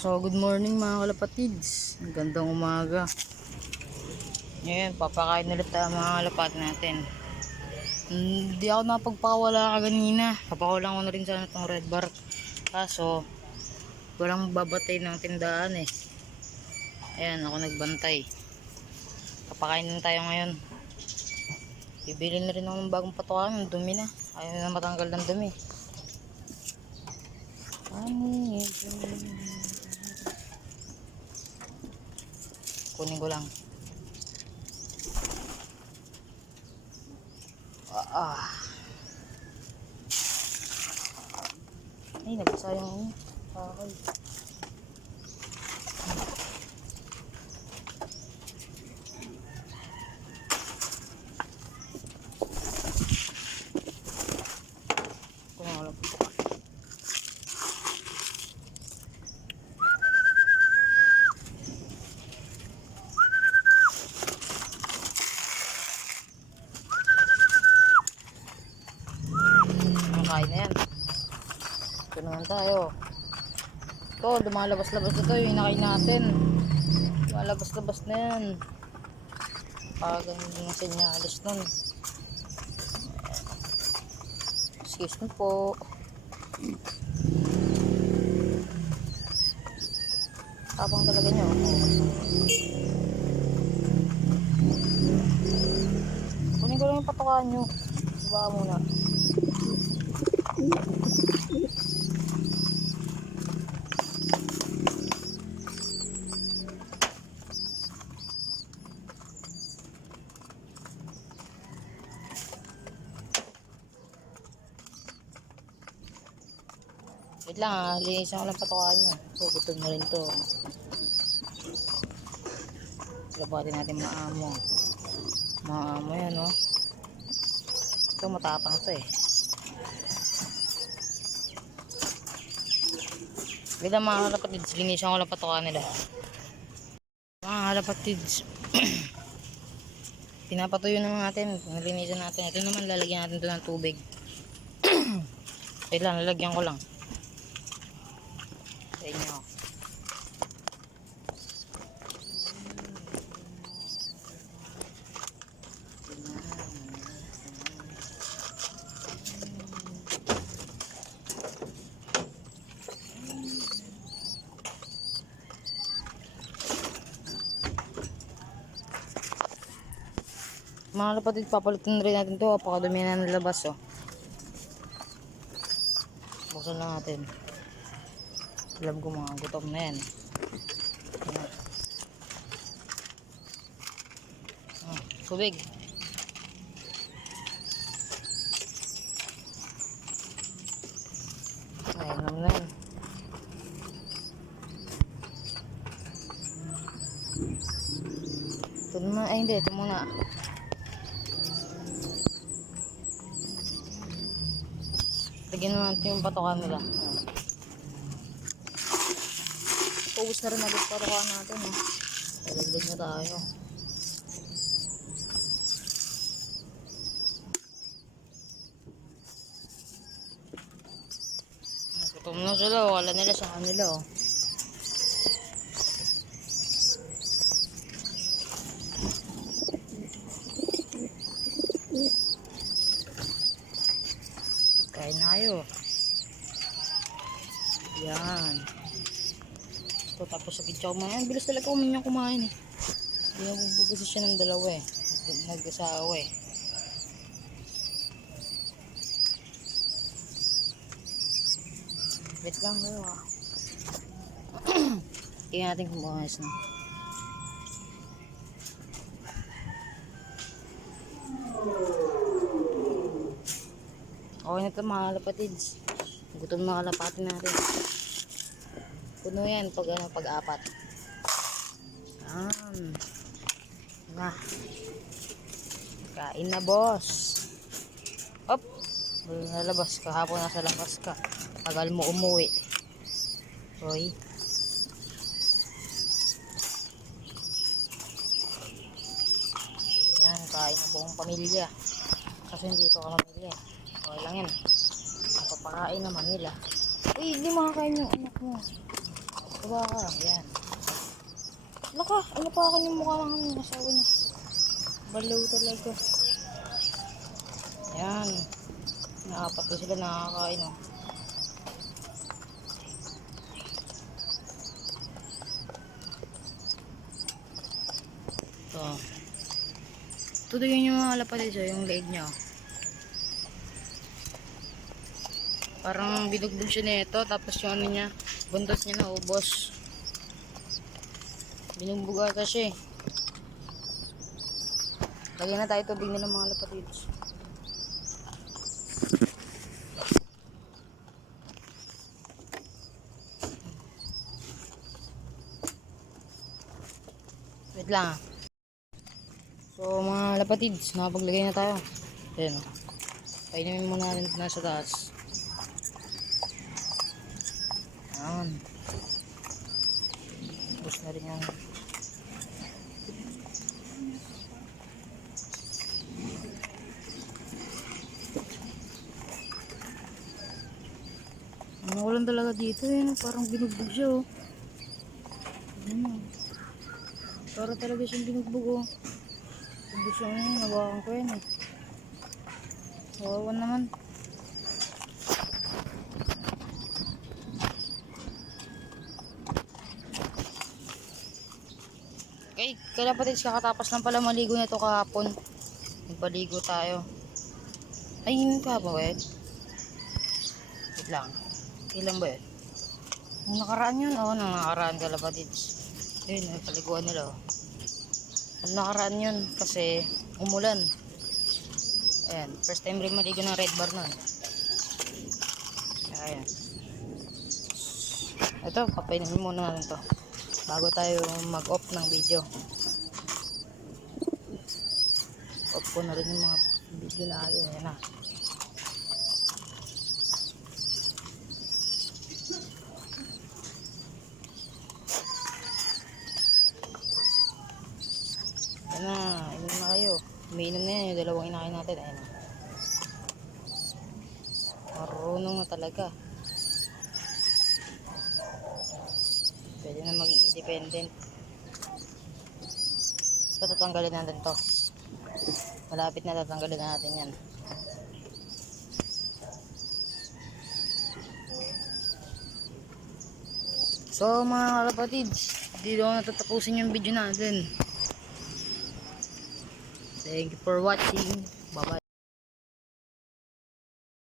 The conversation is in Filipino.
So, good morning mga kalapatids. Gandang umaga. Ngayon, papakain ulit tayo mga kalapat natin. Hindi ako napagpakawala kaganina. Papakulang ko na rin sana itong red bar. Kaso, walang babatay ng tindahan eh. Ayan, ako nagbantay. Papakain na tayo ngayon. Bibili na rin ako ng bagong patukan. Dumi na. Ayaw na matanggal ng dumi. Kunin ko lang. Ay, nabasa yung pakay. Kunin ko lang po. Kain na yan. Ito naman tayo. Ito, lumalabas-labas na ito. Yung inakain natin. Lumalabas-labas na yan. Paganda ng senyalis nun. Excuse me po. Tapang talaga nyo. Kunin ko lang yung patukaan nyo. Diba muna. Wait lang ha, linisan ko lang patukaan nyo. Gutom na rin to. Labatin natin maamo. Maamo yan no. Ito matapang to eh. Wait lang mga kalapatids, linisan ko lang patukaan nila. Mga kalapatids. Pinapatuyo naman natin, nalinisan natin. Ito naman lalagyan natin ito ng tubig. Wait lang, lalagyan ko lang. Sa inyo. Mga kapatid, papalitin rin natin ito. Apakadumi na nalabas oh. Buksan lang natin. Alam ko mga gutom na yan. Tubig. Ayun naman na yan. Ito naman, ay hindi, ito muna. Lagyan naman natin yung patukan nila. Paubos na rin agad patukan natin. Talagdag na tayo. Gutom na sila. Wala nila sa kanila. Kain na kayo. Yan. Ito tapos sa kitsa kumain. Bilis talaga kung niya kumain eh. Hindi na bubugisa siya ng dalawa eh. Nag-asawa eh. Wait lang kayo ah. Tingnan natin kung bukas na. Okay na ito mga kalapatids. Gutom na kalapatin natin. Puno yan pag-apat. Na. Kain na boss. Hop. Nalabas kahapon nasa labas ka. Tagal mo umuwi. Hoy. Yan, kain na buong pamilya. Kasi hindi ito kamamilya. Okay lang yan. Napapakain naman nila. Uy, hindi makakain yung anak mo. Baba ka. Yan. Ano ka? Ano pa akin yung mukha ng asawa niya? Balaw talaga. Yan. Naapat ko sila nakakain oh. Ito. Tutuloy yung mga lapatid siya, yung leeg niya. Parang binugbog siya nito, tapos yung ano niya, buntot niya naubos. Binugbog ata siya eh. Lagyan na tayo tubig na ng mga lapatids. Wait lang ah. So mga lapatids, nakapaglagay na tayo. Ayan o. Painamin muna natin nasa taas. Ayan. Tapos na rin yan. Ano ko lang talaga dito eh. Parang binugbog siya oh. Ayan. Para talaga siyang binugbog oh. Kung gusto mo yun, nawakan ko yan eh. Wawan naman. Okay, kaya patids, kakatapos lang pala maligo nito kahapon. Nagpaligo tayo. Ay, hindi ka ba wait? Wait lang. Kailan ba yun? Nung nakaraan yun? Oo, nung nakaraan kalapatids. Yun, nagpaliguan nila oh. Nung nakaraan yun kasi umulan. Ayan, first time rin maligo ng red bar nun. Ayan. Ito, papainin muna natin to bago tayo mag-off ng video. Off ko na rin yung mga video natin. Ayan na. Ayan na, inom na kayo. Umiinom na yan, yung dalawang inakain natin. Ayan na. Marunong na talaga. Pwede na maging independent. Ito, tatanggalin natin to. Malapit na tatanggalin na natin yan. So mga kalapatids, dito na tatapusin yung video natin. Thank you for watching. Bye bye.